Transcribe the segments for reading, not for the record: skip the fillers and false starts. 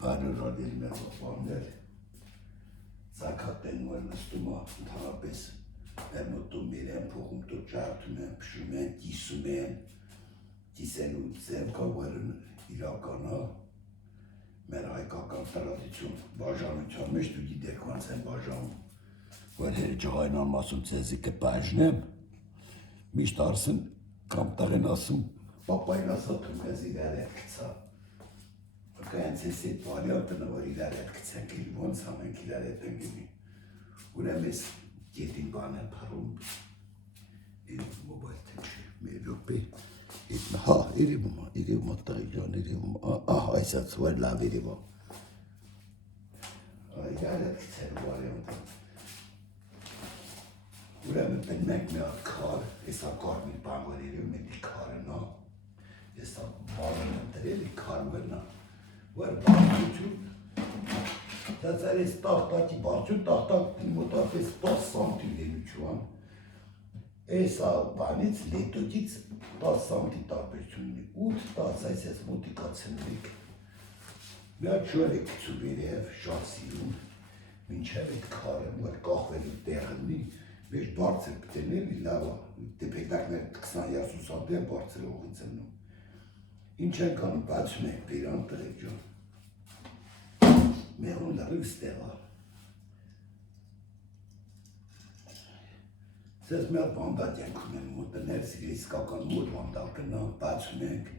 Բարորոդել մեր ողբաններ, զակատեն որ նստում ընդհանրապես մեր մոտում իրեն փողում տոր ջարդում են, փշում են, կիսում են, կիսելու ձև կա, որ իրականա մեր հայկական տրադիցիոն բաժանության մեջ դու գիտեք ոնց են բաժանում, որ ջղայնան ասում ձեզի կբաժնեմ, միշտ արսեն կամ տղեն ասում, պապային ասա թու մեզ իրար հետ գցա, հենց ես այդ վարիանտը որ իրար հետ գցենք, ոնց անենք իրար հետ ընգինի, ուրեմ ես գետին բան եմ փռում, իրիվում մոբայլ թե չի, մեր րոպե, հա, իրիվում տղի ջան, իրիվում, այսած որ լավ իրիվում, իրար հետ գցել վարիանտը, ուրեմ ըպեն մենք մի հատ քար, եսա կարմիր բան որ իրիվում էդի քարն հա, եսա բանն եմ տրել, քար վրնա, որ բարձություն, դացար ես տաղտակի բարձություն, տաղտակ մոտապես 10 սանտի լենություն, եսա բանից լետոքից 10 սանտի տարբերություն ունի, 8-10 այս ես մոտիկացնվեք, մի հատ շոր եք գցում երև, շատ սիրում, մինչև այդ քարը, որ կախվելու տեղնի, մեր բարձր պտերների լավա, դեպետակներ 20-30 սանտի են բարձր օղի ծնում, ինչ ենք անում բացում ենք բերան տղեկ ջան, մեղուն լրիվ ստեղա, սես մեր վանդատ ենք ունեն մոտներ, իսկական մոտ վանդալ կնան, բացում ենք,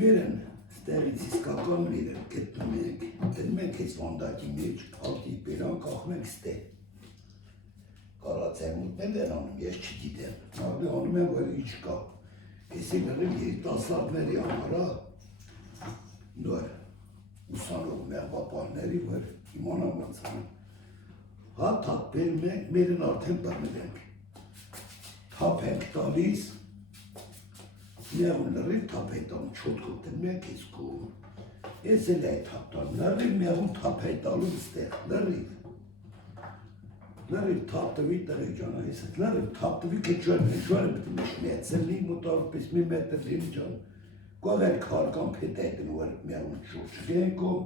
մերն ստեղից իսկական մերն գտնում ենք, դնում ենք ես վանդակի մեջ, ալտի բերան կախում ենք ստեղ, կարած են մուտնել են անում, ես չգիտեմ, նարդի անում եմ, որ ինչ կա, եսի լրիվ երիտասարդների ամարա, նոր ուսանող մեղվապահների, որ իմանամ ոնց անում, հա թափ բերում ենք, մերն արդեն բռնել ենք, թափ ենք տալիս, մեղուն լրիվ թափ ենք տալում, չոտքով դնում ենք ես կողմ, ես էլ այդ թափ տալում, լրիվ մեղուն թափ ենք տալում ստեղ, լրիվ թափ տվի տղեկ ջան, այս հետ լրիվ թափ տվի կեջորը բտում ես մեծելի մոտավորպես մի մետր լին ջան, կողեր քարկան փետ այդն որ մեղուն շուրջ գենքով,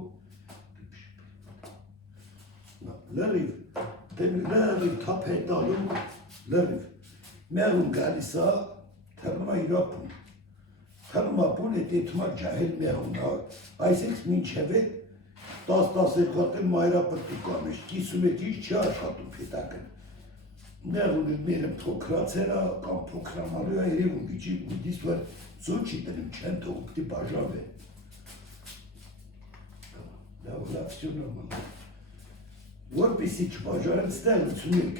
լրիվ թափ է տալում, լրիվ, մեղուն գալիս է, թռնում է իրապուն, թռնում է պուն էդ եթմա ջահել մեղուն, այսինք մինչև էդ 10-12 հատել մայրապրտուկ ամեջ, կիսում էդ ինչ չի աշխատում պետակն, մեղուն մերն փոքրացել է, կամ փոքրանալու է, երևում գիջի ուդիս, որ զոն չի տրում, չեն թողում պտի բաժավ է, լավ նորմալ, որպիսի չբաժարեն ստեղ լծում եք,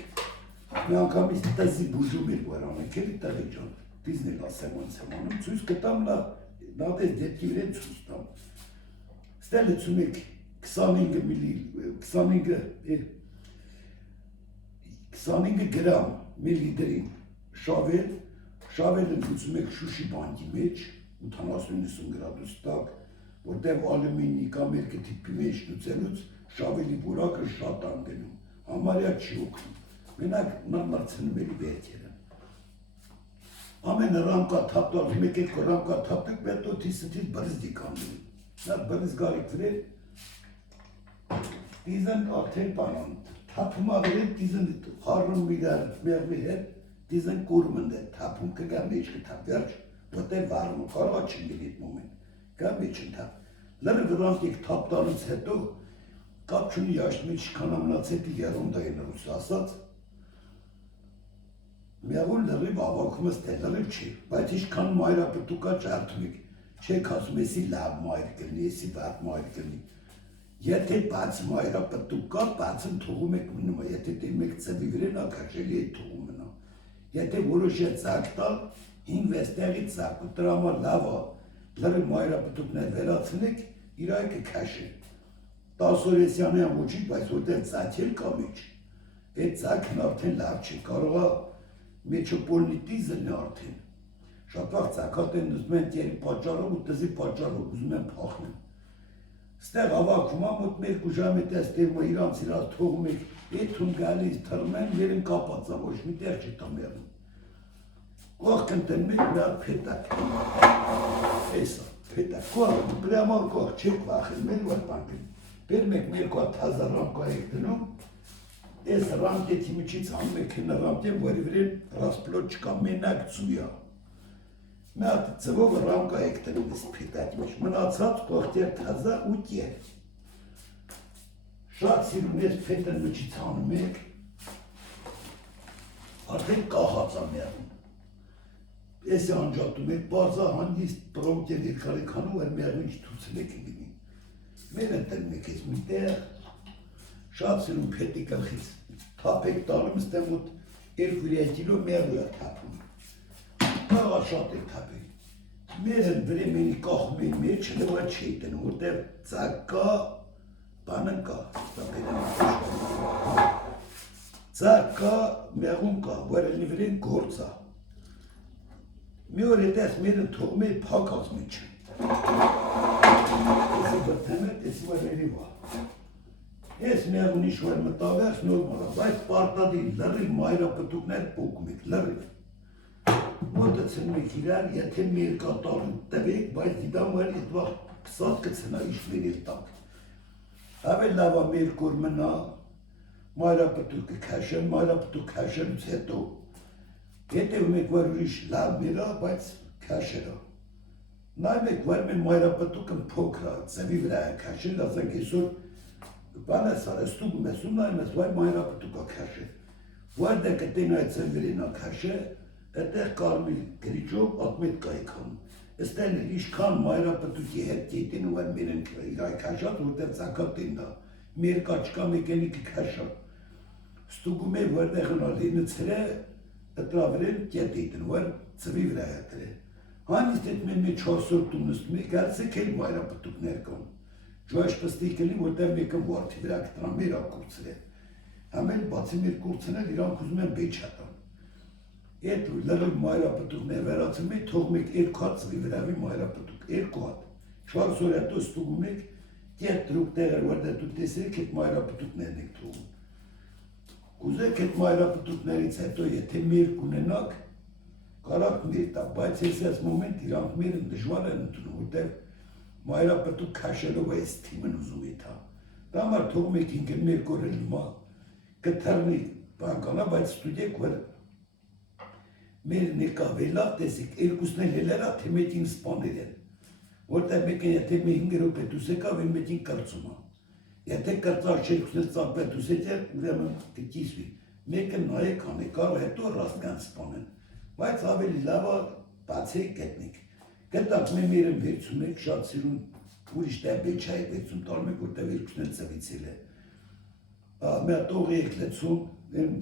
մի անգամից տզի բուժում էր որ անենք, էլի տղի ջան, դիզնել ասեմ ոնց եմ անում, ցույց կտամ նատես դետքի վրեն ցույց տամ, ստեղ լծում եք 25 գրամ միլիտրին շավելն լուծում եք շուշի բանկի մեջ, 80-90 գրադուս տակ, որտեղ ալումինի կամ երկը տիպի մեջ լուծելուց շավելի բուրակը շատ անգնում, համարյա չի օգնում, մենակ մրմրցնում էլի վերքերը, ամեն ռամկա թապտալ, մեկ էտ կո ռամկա թապտեք, մետո թիսըթից բրզդի կանում, նա բրզ գարիք վրել, դիզն արդեն պանան, թապում աղրել, դիզն խարում միգար մեղվի հետ, դիզն կուրմընդ է, թապում կգա մեջ կթապ, վերջ, որտեղ վարում, կարողա չնգել իտ մոմեն, գա մեջ ընթապ, լրը վրանք եք թապ տալուց հետո, կապ չունի աշտում մեջ կանամնացետի երոնդային ռուս ասած, մեղուն լրիվ ավակում ես թե լրիվ չի, բայց իշքան մայրապտուկա ճարդում եք, չեք ասում եսի լավ մայր կլնի, եսի վատ մայր կլնի, եթե բաց մայրապտուկ կա, բացն թողում եք մնում է, եթե դեմ եք ծվի վրեն ակաշելի է թողում մնա, եթե որոշ է ծակ տալ, 5-6 տեղի ծակ ու տրամա լավ է, լրիվ մայրապտուկներ վերացնեք, իրայ կքաշի, 10 օր եսյանի ամոջիկ, բայց որտեղ ծակել կա մեջ, այդ ծակն արդեն լավ չի, կարող է մեչոպոլիտիզն է արդեն, շապաղ ծակատ են ուզում են տերի պատճարով ու տզի պատճարով ուզում են փախնեն, ստեղ ավակում ամոտ մերկ ու ժամ է տեստերում է իրանց իրաց թողում եք, էթում գալիս թռում են, երին կապացա, ոչ մի տեղ չի տամերում, կողք ընտեն մեկ մի հատ պետակ, էսա, Պետք է պրյամոր կող չեք վախել, մեր որ բանկին։ Բերմեք մեր կող թազա ռամկա եք դնում, ես ռամկեցի միջից հանում եք հնա ռամկեմ, որի վրեն ռասպլոտ չկա, մենակ ծույա։ Մատ ծվով ռամկա եք դնում ես պետակ մեջ, մնացած կողտեր թազա ու տեր։ Շատ սիրում ես պետան միջից հանում եք, արդեն կախած ամյանում։ Ես անջատում եք, բարձա հանդիստ պրոմտեր երկարի քանում, որ միաղում չթուցել եք ինգնի։ Մեր ընտնում եք ես մի տեղ, շատ սիրում պետի կլխից, թապ եք տալում, ստեմ ոտ 2 կիլո միաղու է թապում։ Աղա շատ եք թապեք։ Մեր վրեմենի կախում են մեր չլվա չի տնում, որտեղ ծակ կա, բանն կա, ծակ կա, միաղում կա, որ էլի վրեն գործա։ Մի օր հետես մերն թողում է փակած միջը։ Եսի բրթեմ է, եսի որ երիվա։ Ես միաղուն իշվար մտավերս նորմալ է, բայց պարտադիր լրիվ մայրապտուկներ պոկում եք, լրիվ։ Մոտը ծնում եք իրար, եթե մեր կատարում տվեք, բայց դիդամ վար իտ վաղ կսատ կծնա իշվեր իր տակ։ Հավել լավա մեր կոր մնա, մայրապտուկը կաշեն, մայրապտուկ կաշենուց հետո Հետևում եք, որ ուրիշ լավ միրա, բայց կաշերա։ Նայում եք, որ մեր մայրապտուկն փոքրա, ծևի վրա է կաշել, ասենք այսօր բանես արը ստուգում ես ու նայում ես, որ մայրապտուկա կաշել։ Որ դե կտեն այդ ծևի վրին ա կաշել, այդտեղ կարմիր գրիջով ատմետ կա եք հանում։ Այստեղ իշքան մայրապտուկի հետ կետին ու որ մեր են իրայ կաշատ, որտեղ ծակատին դա, մեր կաչկա մեկենի կաշա։ Ստուգում եք, որտեղ հնալինը ծրե Տրավրեն կետիտն, որ ծվի վրա է տրե։ Հանիստ էտ մեն մի 400 տունստում եք, արցեք էլ մայրապտուկներ կան։ Ճոյաշ պստիկ էլի, որտեղ մեկը վարդի վրա կտրան մեր ակուրցր է։ Համել բացի մեր կուրցնել, իրանք ուզում են բեչ հատան։ Էտ լրիվ մայրապտուկներ վերացում եք, թողում եք 2 հատ ծվի վրավի մայրապտուկ, 2 հատ։ 4 օր հետո ստուգում եք, կետ դրուկ տեղեր, որտեղ դուք տեսեք, էտ մայրապտուկներն եք թողում։ Կուզեք այդ մայրապտուկներից հետո, եթե մեր կունենակ, կարակ մեր տա, բայց ես այս մոմենտ իրանք մերն դժվար են ընդունում, որտեղ մայրապտուկ կաշելով այս թիմն ուզում է թա։ Դա համար թողում եք ինքն մեր կորել հիմա, կթարնի բանկանա, բայց ստուդեք, որ մեր նեկա վելավ տեսիք, երկուսն էլ հելերա, թե մետին սպաներ են, որտեղ մեկն եթե մի 5 րոպե դուս եկավ, են մետին կրծում է։ Եթե կրծար չերքուսներ ծապետ ուսետեր, ուրեմն կկիսվի, մեկը նայեք անի, կարող հետո ռաստկան սպանեն, բայց ավելի լավա բացեք գտնեք, գտակ մերն վերցում եք, շատ սիրուն ուրիշ տեղ բեչ հայք վերցում տալում եք, որտեղ երկուսներ ծվիցել է, մեր տող եք լեցում,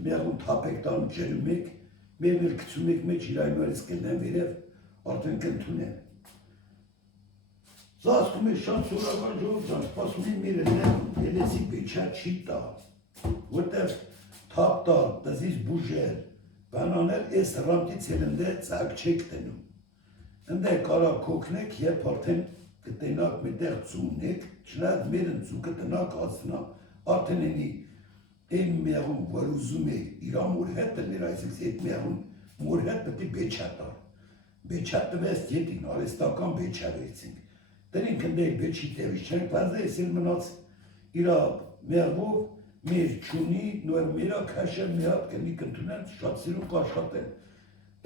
միաղուն թապ եք տանում ջերում եք, մերն էլ կծում եք մեջ իրայնորից կլնեն վերև, արդեն կընդունեն։ Զասկում է շատ սորական ժողովրդան, սպասում են մեր ելեսի բեչա չի տա, որտեղ թապ տալ, տզից բուժել, բանանել, ես ռամտից էլ ընդեղ ծակ չեք տնում։ Ընդեղ կարակ կոքնեք, երբ արդեն կտենակ մետեղ ծունեք, չնայած մերն ծուկը տնակ ասնա, արդեն ենի են միաղում, որ ուզում է իրա մոր հետ տներ, այսպես էդ միաղում մոր հետ պտի բեչա տար։ Բեչա տվես ետին, արեստական բեչա վերցինք։ Տնենք ընդեղ բեչի տևից չենք, բայց ես էլ մնաց իրա միաղով մեր չունի, նոր մերա կաշել մի հատ կնի կընդունեն, շատ սիրում կաշխատեն։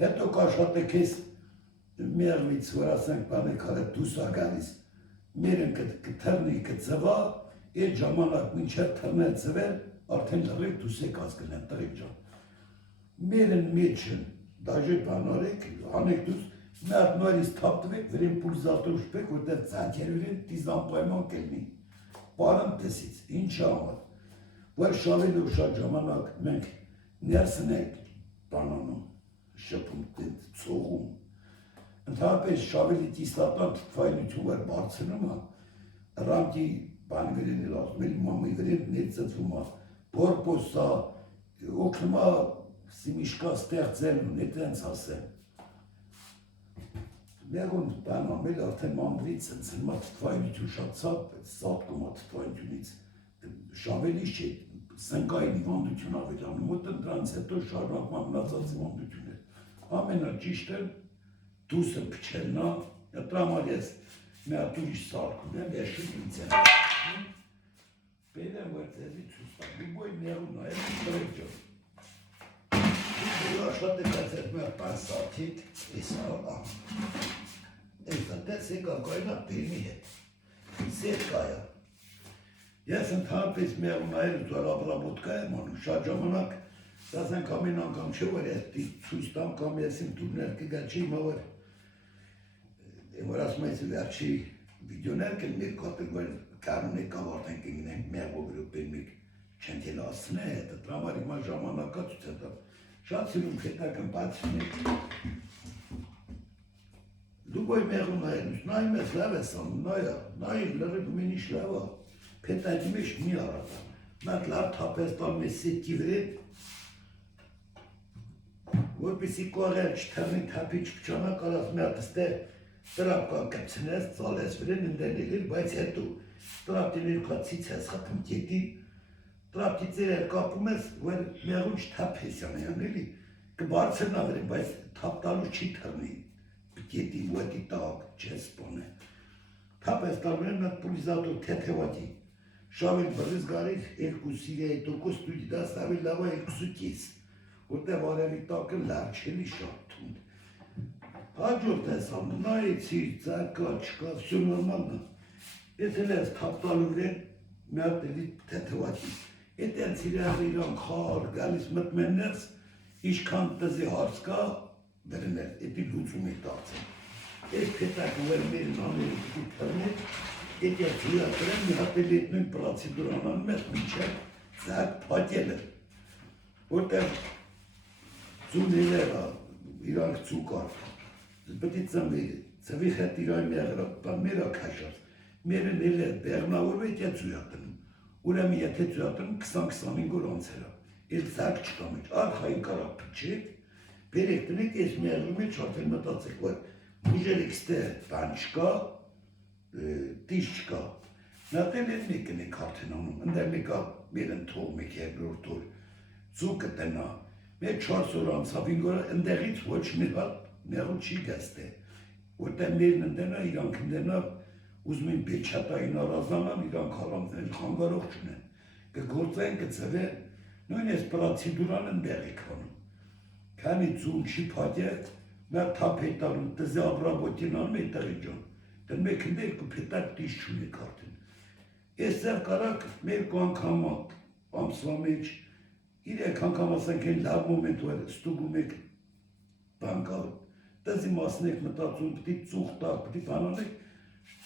Հետո կաշխատեք ես միաղվից, որ ասենք բանեք հարը դուս ագանիս, մերն կթրնի կծվա, այդ ժամանակ մինչև թրնել ծվել, արդեն լրեք դուս եք ասկնեն, տրեք ժան։ Մերն մեջն, դաժե բանարեք, հանեք դուս, մի հատ նորից թապտվեք, վրեն պուլզատոր շպեք, որտեղ ծանքեր վրեն տիզան պայման կլնի, պարն տեսից, ինչ համար, որ շավելով շատ ժամանակ մենք ներսն ենք բանանում, շպում, ծողում, ընդհանրապես շավելի տիստատան թվայնություն որ բարձնում է, ռամկի բան վրեն էլ ասում էլ մամի վրեն ներծծվում է, պորպոսա, օգնում է սիմիշկա ստեղծել ու նետենց ասեմ, Մեղուն բան ամել արդեն մանդրից ծնմա թվայնություն շատ ծապ, սատկում է թվայնությունից, շավելի չէ, սնկային իվանդություն ավելանում, մոտն դրանց հետո շարունակման մնացած իվանդություն է։ Ամենա ճիշտը դուսը փչելնա, դրամալ ես Mehr tue ich sagen, ne? Mehr schütteln sie. Bene vuerte di ciusta, di voi nero no è stretto. Io lasciate che mi ha passato e sarà. E sta che quella pini. Se caia. Ես ընդհանրապես մեր ունայել ծորաբրաբոտկա եմ անում, շատ ժամանակ դաս են կամին անգամ չէ, որ ես ցույց տամ կամ ես իմ տուրներ կգաչի, որ ասում ես վերջի վիդեոներ կլներ կատել, որ կանոնի կավարտենք ինգնենք մեր ոգրուպեն մեկ չենթել ասն է, հետը տրամարի մա ժամանակա ցույց է տամ, շատ սիրում պետական բացին եք, դու գոյ մեր ունայել, նայում ես լավ ես անում, նայր լրիվ մինիշ լավ է, Պետայդի մեջ մի առատան, մատ լավ թապեստան մեզ սետքի վրեն, որպիսի կողեր չթարնի թապի չպչանա կարաս մյատստե տրապկան կպցնես, ծալես վրեն ընդենելիր, բայց հետո տրապտիներ կացից ես խապում կետի, տրապտի ծերեր կապում ես, որ մեղուն չթապես յանեան էլի, կբարձրնա վրեն, բայց թապտալու չի թրնի, կետի ոտի տաղ չես պոնե, թապեստան վրեն մատ պուլիզատոր թեթևատի, Շավել բրыз գարիք երկու սիրիայի տոկոս տույդի դա սավի լավա երկուսու կիս, որտեղ վարելի տակը լավ չելի շատ թունդ։ Հաջորդ ես անում, նայեցի, ծարկա, չկա, վսյո նորմալնա։ Ես էլ ես թապտալու վրեն, միատ էլի թեթվատի։ Ետ են սիրիազը իրան խար, գալիս մտմեննես, իշքան տզի հարց կա, դրներ, էտի լուծում է տացել։ Ես պետակ ուվեր մերին աների պիտի թրներ, Ետ ես հյուրակրեմ մի հատել էտ նույն պրացիդուրանան մեզ մինչև ձակ պատել է, որտեղ ծուներերը իրանք ծուկար, պետի ծվի խետ իրան մերը կաշած, մերը նել է բեղնավորվ էտ է ծույատնում, ուրեմի եթե ծույատնում 20-25 օր անցերա, էլ ձակ չկա մեջ, արխային կարակ պիչեք, բերեք տնեք ես մեղում է չարդել մտացեք, որ ուժերիք ստե բան չկա, տիշ չկա, նատել են մեկն է կարդեն անում, ընդեր մեկա մեր ընթող մեկ երկրորդ օր, ծուկը տնա, մեր 4 օր անցավ 5 օր ընդեղից ոչ մի հատ մեղու չի գստե, որտեղ մերն ընդենա, իրանք ընդենա, ուզում են բեչատային առազանան, իրանք առանձնել խանգարող չունեն, կգործեն, կծվեն, նույն ես պրացիդուրան ընդեղ եք անում, քանի ծուն չի պատյակ, մեր թապ հետարում, տզի աբրաբոտին անում է տեղի ջան, Դեն մեկ ընդեր կպետակ տիշ չունի կարդին։ Ես ձեր կարակ մեր կանգամա ամսվա մեջ, իրեք անգամ ասենք են լավ մոմենտ որ ստուգում եք բանկալ, դզի մասնեք մտածում, պտի ծուղ տակ, պտի բանանեք,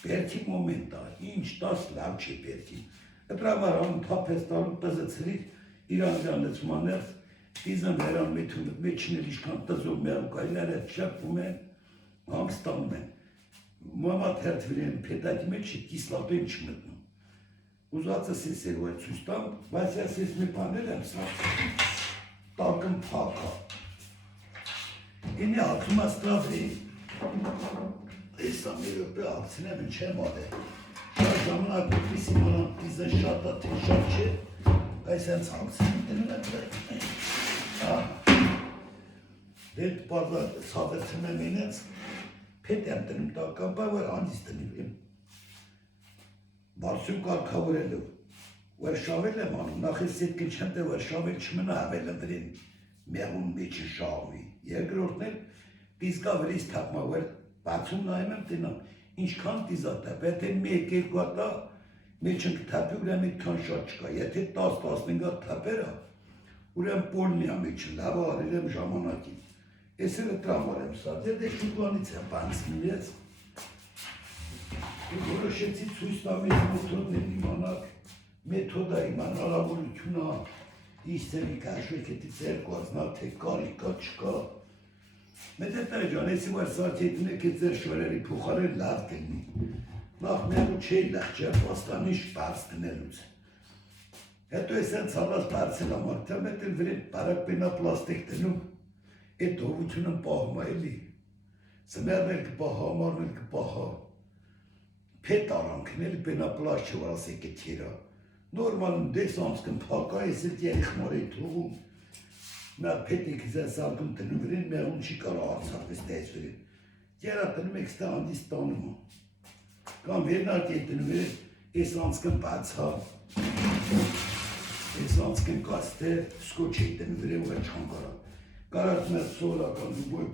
բերքի մոմենտ ա, ինչ տաս լավ չի բերքի։ Էտրավարանում թապեստանում տզեցրիք, իրան ժանեցմաներս, իզն վերան մեջիներ իշքան տզով մեղուկայլեր հետ շապվում են, համստանում են։ Մամա թերթվիրեն պետակի մեջ կիսլատեն չմտնում։ Ուզածս ես էր որ ցույց տամ, բայց ես մի բաներ եմ սա տակն փակա։ Ինի ակումա ստրավի Եսա մի րոպե ակցինեմ ինչ եմ ադել։ Շատ ժամանակ պիսի մանան դիզը շատ ատի շատ չէ, այս հենց ակցինեմ դնում եմ դրեք։ Դետ բարձա սադեցում եմ ինենց, Պետ եմ տնում տակապա, որ անից տնիվ եմ։ Բարսում կարգավորելով, որ շավել եմ անում, նախ ես ետքն չեմ թե, որ շավել չմնա հավել ընդրին մեղուն մեջի շաղվի։ Երկրորդն էլ պիսկա վրից թապմա, որ բացում նայում եմ տնամ, ինչքան տիզատ է, պետ է մեկ երկու հատա, մեջ ընք թապի ուրեմ իդքան շատ չկա, եթե 10-15 հատ թապերա, ուրեմ պոլնի ամիջը, լավ արել եմ ժամանակին։ Ես էլ տրամար եմ սատ, եթե շուկվանից եմ բանցնում ես, որոշեցի ցույց տամ ես մեթոդներ իմանակ, մեթոդա իման արավորությունա, իստերի կաշվեկետից երկու ազնալ, թե կարիք կա չկա։ Մետ է տայ ջան, եսի որ սարթետին եք է ձեր շորերի փոխարեն լավ կլնի, նախ մեղու չէի լախջա պաստանիշ բարձ տնելուց։ Հետո ես են ծալած բարձել ամարտյա, մետ էլ վրեն բարակ բենա պլաստիկ տնում, Էդ հովությունն պահում այլի, զմերն էլ կպահա, ամարն էլ կպահա, պետ արանքն էլ բենապլաշ չէ, որ ասեք է թիրա, նորմալն դես ամսկն պակա, ես էլ տիարի խմարի թողում, մեր պետիք զես ալգում տնում վրին, մեղուն չի կարա արցախվես դես վրին, տիարա տնում եք ստա անդիս տանում, Կամ վերնարկի է տնվեր, ես անցկն բացա, ես անցկն կաստեր, սկոչ է տնվեր ու է չան կարա։ Կարած մեր սորական դուբոյ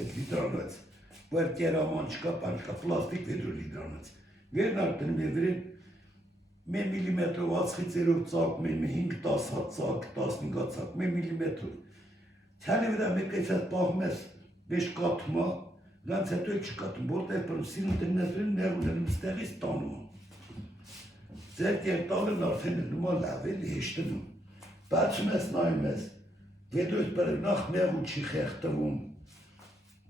ետ լիդրանաց, որ կերաման չկա, պան չկա, պլաստիկ վեդրո լիդրանաց։ Վերնարկ տնվեր մեն միլիմետրով ացխիցերով ծակ, մեն 5-10 ծակ, 15 ծակ, մեն միլիմետրով։ Թյանի վրա մեկ այս այդ պահում ես բեշ կատումա, Գանց հետո էլ չկատում, որտեղ պրում սիրուն տննետրին ներուն եմ ստեղից տանում։ Ձեր կերտալն արդեն լնումա լավ էլ հեշտնում։ Բացում ես նայում ես, վեդրոյց պրև նախ մեղու չի խեղտվում։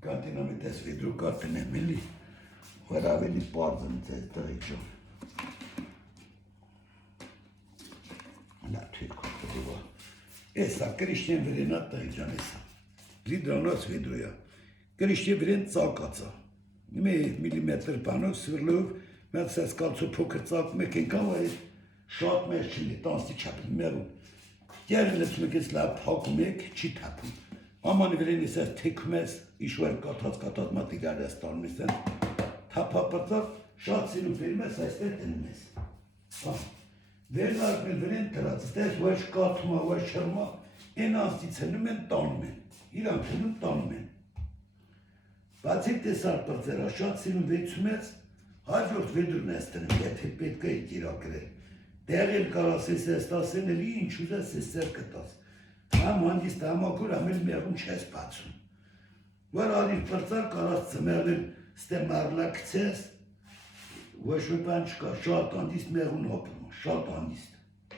Կատինամ էտ ես վեդրո կատին եմ էլի, որ ավելի պարզն ձեզ տղի ճոն։ Հնա թույր կոտվա։ Էսա կրիշտեն վրենա տղի ճան էսա։ Լիդրանոց վեդրոյա։ Կրիշտի վրեն ծակացա, միլիմետր բանով սվրլով, մեկ սես կալցու փոքր ծակ մեկ ենքավ այդ շատ մեր չլի, տանստի չապին մերուն։ Գերն ես մեկ ես լավ հակում եք, չի թապում։ Ամանի վրեն ես այս թեքում ես, իշվար կաթած մատիգար ես տանում ես են, թապապրծավ, շատ սիրում վերում ես, այստեղ տնում ես։ Վերնարկն վրեն տրած, ստես ոչ կաթումա, ոչ շրմա, են անստից հնում են, տանում են, իրանք հնում տանում են։ Բացիկ տեսար պրծերա, շատ սիրում վեցում ես, հաջորդ վեդրն ես տնեմ, եթե պետք է իրակրել։ Դեղ էլ կարաս ես ասեն, էլի ինչ ուզես ես սեր կտաս։ Համ հանդիստ համակոր ամել մեղուն չես բացում։ Որ ալիր պրծար կարաս ծմեղել ստե մարլա կցես, ոչ ոյ բան չկա, շատ հանդիստ մեղուն հապում, շատ հանդիստ։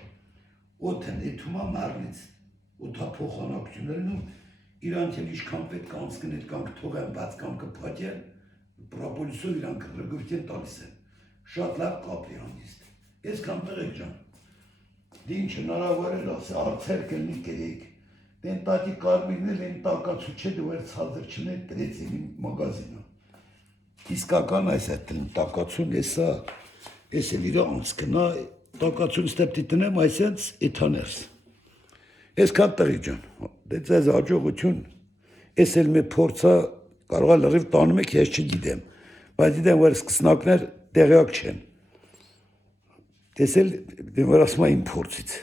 Ոթեն էթումա մարլից, ոթա փոխանակություններնում, իրանք էլ իշքան պետք անցկն էտ կանք թողեն բաց կամ կպատյեն, պրապոլիսով իրանք ռգուրտեն տալիս են, շատ լավ կապի հանդիստ, ես կամ տղեք ճան, դին չնարավոր էլ ասը, արցեր կլնի կերեիք, դեն տատի կարմիրնել են տակացու չէ դու էր ծազր չներ տրեց են իմ մագազինը, իսկական այս է տնեմ տակացուն եսա, ես էլ իրա անցկնա, տակացուն ստեպտի տնեմ այսենց էթաներս, ես կան տղի ճան, դե ձեզ աջողություն, ես էլ մի փորձա կարողա լրիվ տանում եք, ես չգիտեմ, բայց դիտեմ, որ սկսնակներ տեղյակ չեն, տեսել, որ ասում իմ փորձից։